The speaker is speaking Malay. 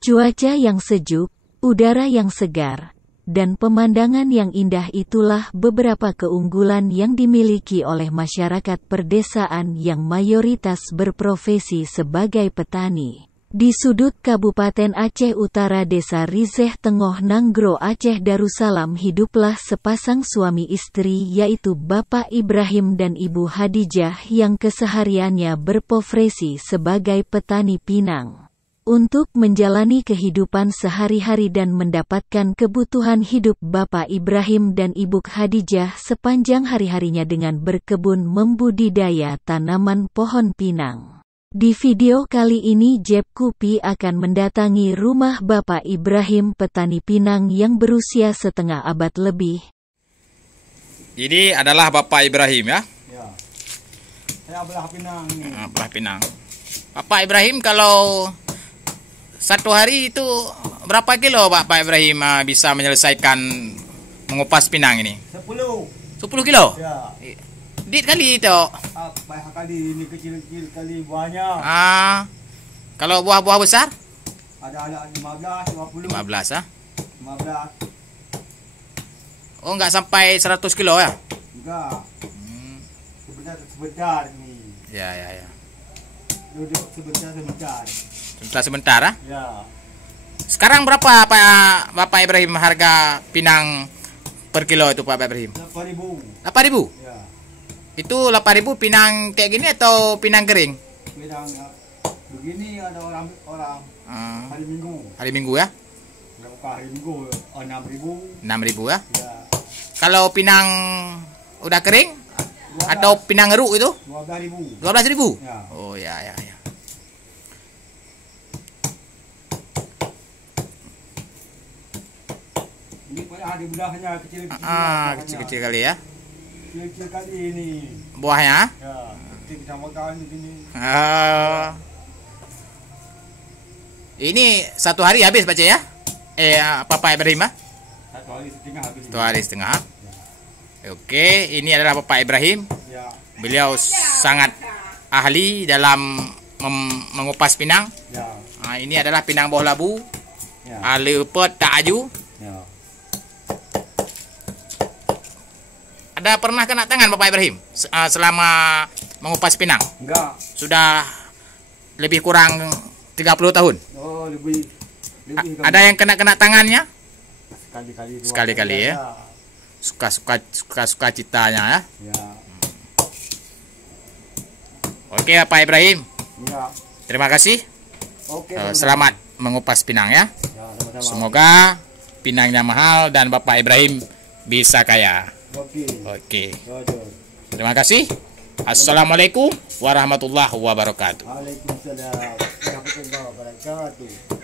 Cuaca yang sejuk, udara yang segar, dan pemandangan yang indah itulah beberapa keunggulan yang dimiliki oleh masyarakat perdesaan yang mayoritas berprofesi sebagai petani. Di sudut Kabupaten Aceh Utara Desa Rizeh Tengoh Nanggro Aceh Darussalam hiduplah sepasang suami istri yaitu Bapak Ibrahim dan Ibu Hadijah yang kesehariannya berprofesi sebagai petani pinang. Untuk menjalani kehidupan sehari-hari dan mendapatkan kebutuhan hidup Bapak Ibrahim dan Ibu Hadijah sepanjang hari-harinya dengan berkebun membudidaya tanaman pohon pinang. Di video kali ini Jeb Kupi akan mendatangi rumah Bapak Ibrahim petani pinang yang berusia setengah abad lebih. Ini adalah Bapak Ibrahim ya? Ya. Saya belah pinang ini. Belah pinang. Bapak Ibrahim kalau satu hari itu berapa kilo Bapak Ibrahim bisa menyelesaikan mengupas pinang ini? 10 kilo? Ya. Dit kali itu. Banyak kali ini kecil-kecil kali banyak. Kalau buah-buah besar? Ada 15, 20. 15 ah. 15. Oh, enggak sampai 100 kilo ya? Enggak. Sebentar ini. Ya. Duduk sebentar. Sebentar ah. Ya. Sekarang berapa Bapak Ibrahim harga pinang per kilo itu Pak Ibrahim? 8.000. 8.000? Ya. Itu 8.000 pinang kayak gini atau pinang kering? Pinang begini ada orang hari Minggu. Hari Minggu ya? Hari Minggu 6.000. 6.000 ya? Ya. Kalau pinang udah kering 12. Atau pinang ngeruk itu? 12.000. 12.000? Ya. Oh ya. Ini pada hari budahnya kecil-kecil. Kecil-kecil kali ya? Kecil kali ini. Buahnya? Ya, kita makan begini. Ini satu hari habis baca ya? Bapak Ibrahim ah? Satu hari setengah habis. Satu hari setengah. Ya. Oke, ini adalah Bapak Ibrahim. Ya. Beliau sangat ahli dalam mengupas pinang. Ya. Ini adalah pinang bawah labu. Ya. Lepet tak aju. Ya. Ada pernah kena tangan Bapak Ibrahim selama mengupas pinang? Enggak. Sudah lebih kurang 30 tahun. Oh, lebih Ada yang kena tangannya? Sekali-kali. Sekali-kali ya. Suka citanya ya. Ya. Oke Bapak Ibrahim. Ya. Terima kasih. Oke. Selamat mengupas pinang ya. Ya, sama-sama. Semoga pinangnya mahal dan Bapak Ibrahim bisa kaya. Oke. Terima kasih. Assalamualaikum warahmatullahi wabarakatuh. Waalaikumsalam warahmatullahi wabarakatuh.